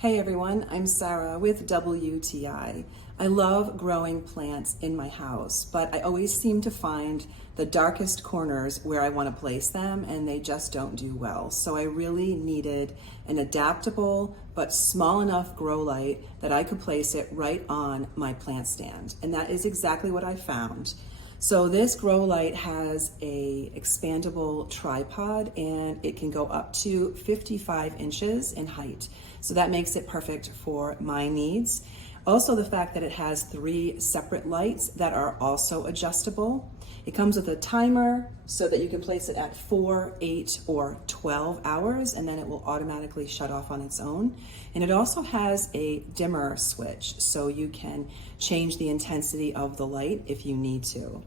Hey everyone, I'm Sarah with WTI. I love growing plants in my house, but I always seem to find the darkest corners where I want to place them and they just don't do well. So I really needed an adaptable but small enough grow light that I could place it right on my plant stand. And that is exactly what I found. So this grow light has a expandable tripod and it can go up to 55 inches in height. So that makes it perfect for my needs. Also the fact that it has 3 separate lights that are also adjustable. It comes with a timer so that you can place it at 4, 8, or 12 hours and then it will automatically shut off on its own. And it also has a dimmer switch so you can change the intensity of the light if you need to.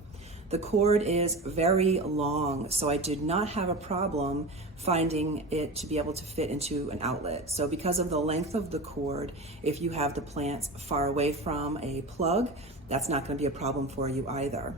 The cord is very long, so I did not have a problem finding it to be able to fit into an outlet. So because of the length of the cord, if you have the plants far away from a plug, that's not going to be a problem for you either.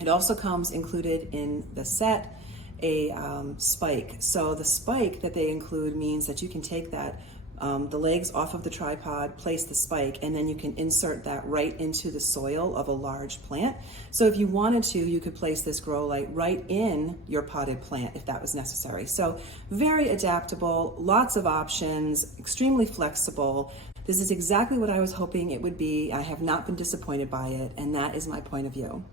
It also comes included in the set a spike. So the spike that they include means that you can take that the legs off of the tripod, place the spike, and then you can insert that right into the soil of a large plant. So if you wanted to, you could place this grow light right in your potted plant if that was necessary. So very adaptable, lots of options, extremely flexible. This is exactly what I was hoping it would be. I have not been disappointed by it, and that is my point of view.